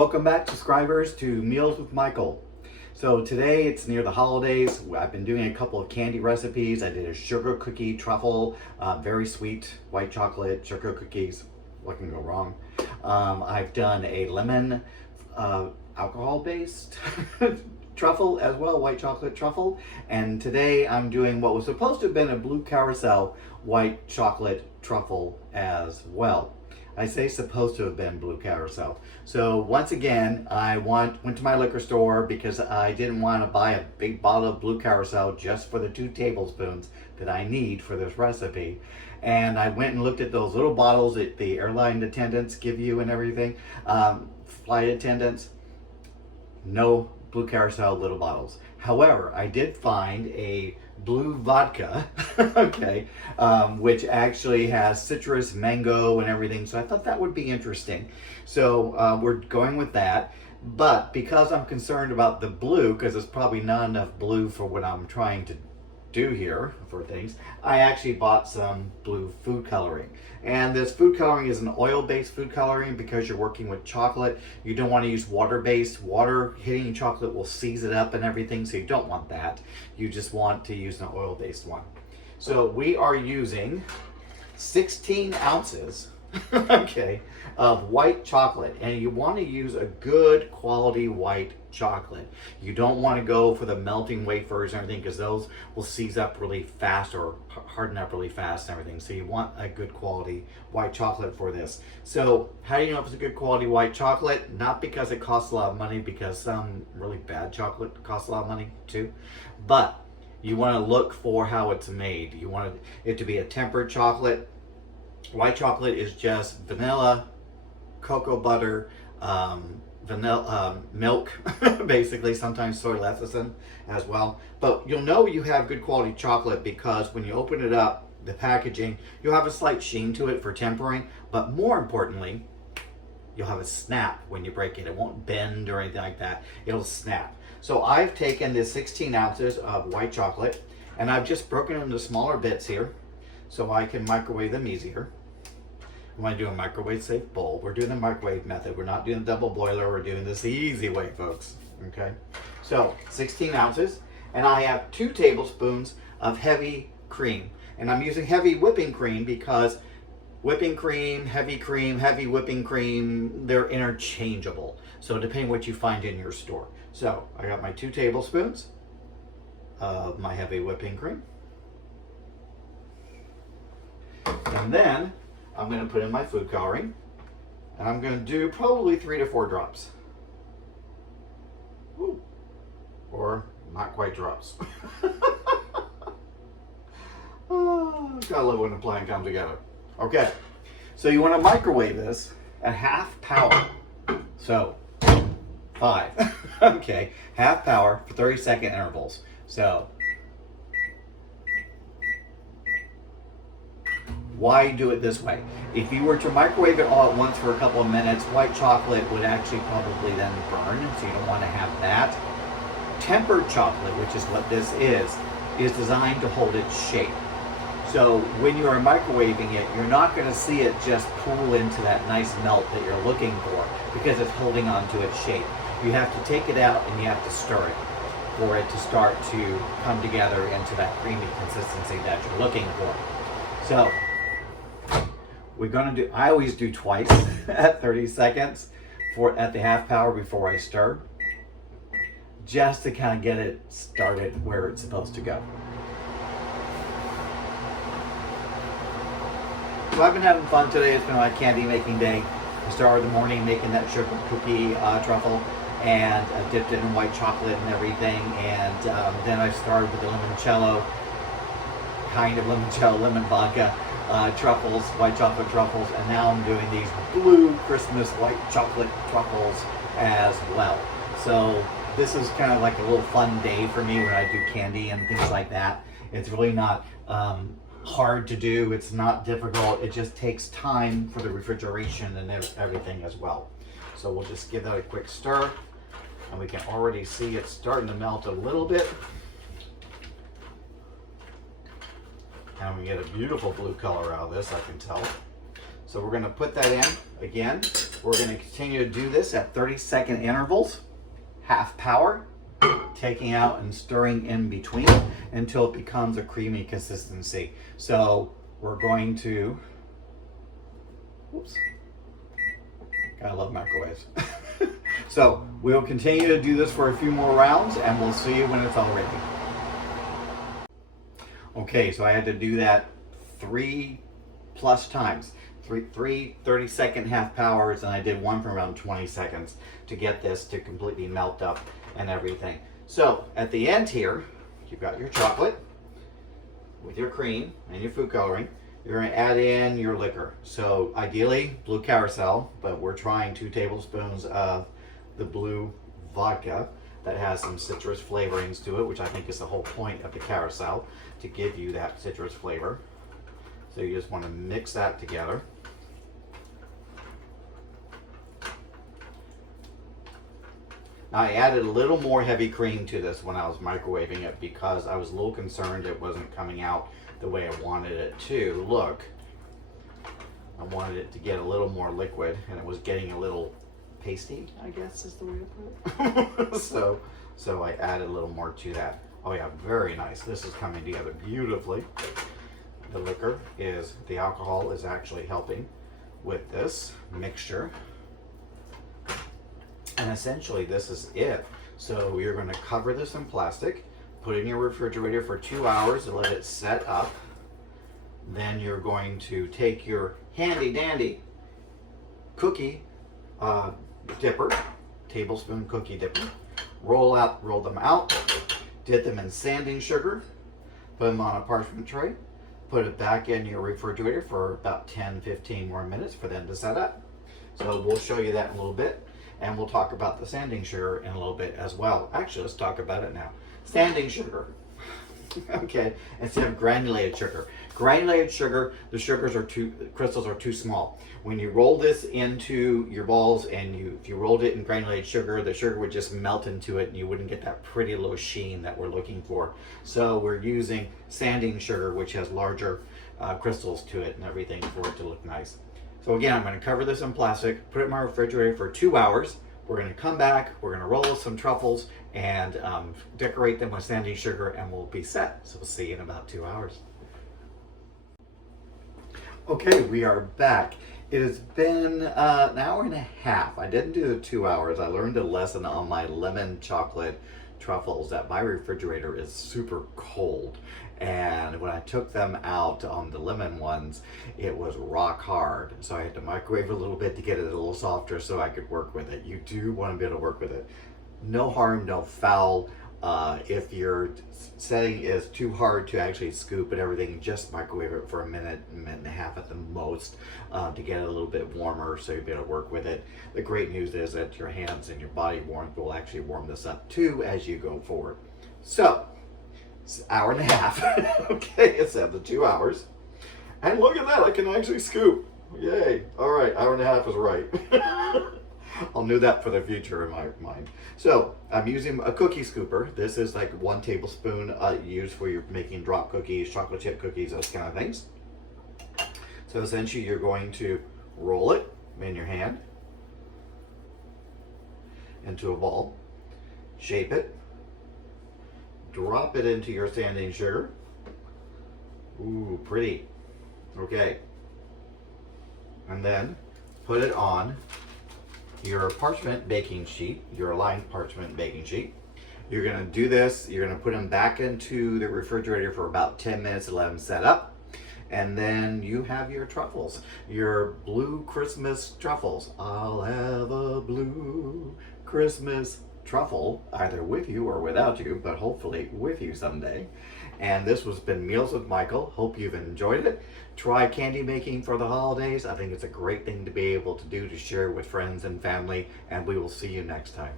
Welcome back, subscribers, to Meals with Michael. So today it's near the holidays. I've been doing a couple of candy recipes. I did a sugar cookie truffle, very sweet white chocolate sugar cookies. What can go wrong? I've done a lemon alcohol-based truffle as well, white chocolate truffle. And today I'm doing what was supposed to have been a blue carousel white chocolate truffle as well. I say supposed to have been blue carousel. So once again, I went to my liquor store because I didn't want to buy a big bottle of blue carousel just for the 2 tablespoons that I need for this recipe. And I went and looked at those little bottles that the airline attendants give you and everything, flight attendants. No blue carousel little bottles. However, I did find a blue vodka, okay, which actually has citrus, mango, and everything. So I thought that would be interesting. So we're going with that. But because I'm concerned about the blue, because there's probably not enough blue for what I'm trying to do here for things, I actually bought some blue food coloring. And this food coloring is an oil-based food coloring because you're working with chocolate. You don't want to use water-based. Water hitting chocolate will seize it up and everything, so you don't want that. You just want to use an oil-based one. So we are using 16 ounces okay, of white chocolate, and you want to use a good quality white chocolate. You don't want to go for the melting wafers and everything because those will seize up really fast or harden up really fast and everything. So you want a good quality white chocolate for this. So how do you know if it's a good quality white chocolate? Not because it costs a lot of money, because some really bad chocolate costs a lot of money too, but you want to look for how it's made. You want it to be a tempered chocolate. White chocolate is just vanilla, cocoa butter, vanilla milk, basically, sometimes soy lecithin as well. But you'll know you have good quality chocolate because when you open it up, the packaging, you'll have a slight sheen to it for tempering, but more importantly, you'll have a snap when you break it. It won't bend or anything like that. It'll snap. So I've taken this 16 ounces of white chocolate and I've just broken it into smaller bits here so I can microwave them easier. I want to do a microwave safe bowl. We're doing the microwave method. We're not doing the double boiler. We're doing this the easy way, folks. Okay. So 16 ounces, and I have 2 tablespoons of heavy cream. And I'm using heavy whipping cream because whipping cream, heavy whipping cream, they're interchangeable. So depending what you find in your store. So I got my 2 tablespoons of my heavy whipping cream. And then I'm going to put in my food coloring, and I'm going to do probably 3 to 4 drops. Ooh. Or not quite drops. Oh, gotta love when the plan comes together. Okay, so you want to microwave this at half power. So 5. Okay, half power for 30-second intervals. So why do it this way? If you were to microwave it all at once for a couple of minutes, white chocolate would actually probably then burn, so you don't want to have that. Tempered chocolate, which is what this is designed to hold its shape. So when you are microwaving it, you're not going to see it just pool into that nice melt that you're looking for because it's holding on to its shape. You have to take it out and you have to stir it for it to start to come together into that creamy consistency that you're looking for. So we're gonna do, I always do twice at 30 seconds at the half power before I stir, just to kind of get it started where it's supposed to go. So I've been having fun today. It's been my candy making day. I started the morning making that sugar cookie truffle, and I dipped it in white chocolate and everything, and then I started with the limoncello, lemon vodka. Truffles, white chocolate truffles, and now I'm doing these blue Christmas white chocolate truffles as well. So this is kind of like a little fun day for me when I do candy and things like that. It's really not hard to do. It's not difficult. It just takes time for the refrigeration and everything as well. So we'll just give that a quick stir, and we can already see it starting to melt a little bit. And we get a beautiful blue color out of this, I can tell. So we're going to put that in again. We're going to continue to do this at 30-second intervals, half power, taking out and stirring in between until it becomes a creamy consistency. So we're going to, whoops, gotta love microwaves. So we'll continue to do this for a few more rounds and we'll see you when it's all ready. Okay, so I had to do that 3+ times. Three 30-second half powers, and I did one for around 20 seconds to get this to completely melt up and everything. So at the end here, you've got your chocolate with your cream and your food coloring. You're going to add in your liquor. So ideally blue carousel, but we're trying 2 tablespoons of the blue vodka that has some citrus flavorings to it, which I think is the whole point of the carousel, to give you that citrus flavor. So you just want to mix that together. Now I added a little more heavy cream to this when I was microwaving it because I was a little concerned it wasn't coming out the way I wanted it to look. I wanted it to get a little more liquid and it was getting a little pasty, I guess is the way to put it. So I added a little more to that. Oh yeah, very nice. This is coming together beautifully. The liquor is, the alcohol is actually helping with this mixture. And essentially this is it. So you're going to cover this in plastic, put it in your refrigerator for 2 hours and let it set up. Then you're going to take your handy dandy cookie dipper, tablespoon cookie dipper, roll them out, dip them in sanding sugar, put them on a parchment tray, put it back in your refrigerator for about 10-15 more minutes for them to set up. So we'll show you that in a little bit, and we'll talk about the sanding sugar in a little bit as well. Actually, let's talk about it now. Sanding sugar. Okay, instead of granulated sugar. Granulated sugar, the crystals are too small. When you roll this into your balls and if you rolled it in granulated sugar, the sugar would just melt into it and you wouldn't get that pretty little sheen that we're looking for. So we're using sanding sugar, which has larger crystals to it and everything for it to look nice. So again, I'm going to cover this in plastic, put it in my refrigerator for 2 hours. We're going to come back, we're going to roll some truffles and decorate them with sanding sugar and we'll be set. So we'll see you in about 2 hours. Okay, we are back. It has been an hour and a half. I didn't do the 2 hours. I learned a lesson on my lemon chocolate truffles that my refrigerator is super cold. And when I took them out on the lemon ones, it was rock hard. So I had to microwave a little bit to get it a little softer so I could work with it. You do want to be able to work with it. No harm, no foul. If your setting is too hard to actually scoop and everything, just microwave it for a minute and a half at the most to get it a little bit warmer so you'll be able to work with it. The great news is that your hands and your body warmth will actually warm this up too as you go forward. So, it's an hour and a half. Okay, it's at the 2 hours. And look at that, I can actually scoop. Yay. All right, hour and a half is right. I'll know that for the future in my mind. So I'm using a cookie scooper. This is like 1 tablespoon used for your making drop cookies, chocolate chip cookies, those kind of things. So essentially you're going to roll it in your hand into a ball, shape it, drop it into your sanding sugar. Ooh, pretty. Okay. And then put it on your parchment baking sheet, your lined parchment baking sheet. You're going to do this, you're going to put them back into the refrigerator for about 10 minutes to let them set up. And then you have your truffles, your blue Christmas truffles. I'll have a blue Christmas truffle, either with you or without you, but hopefully with you someday. And this has been Meals with Michael. Hope you've enjoyed it. Try candy making for the holidays. I think it's a great thing to be able to do, to share with friends and family, and we will see you next time.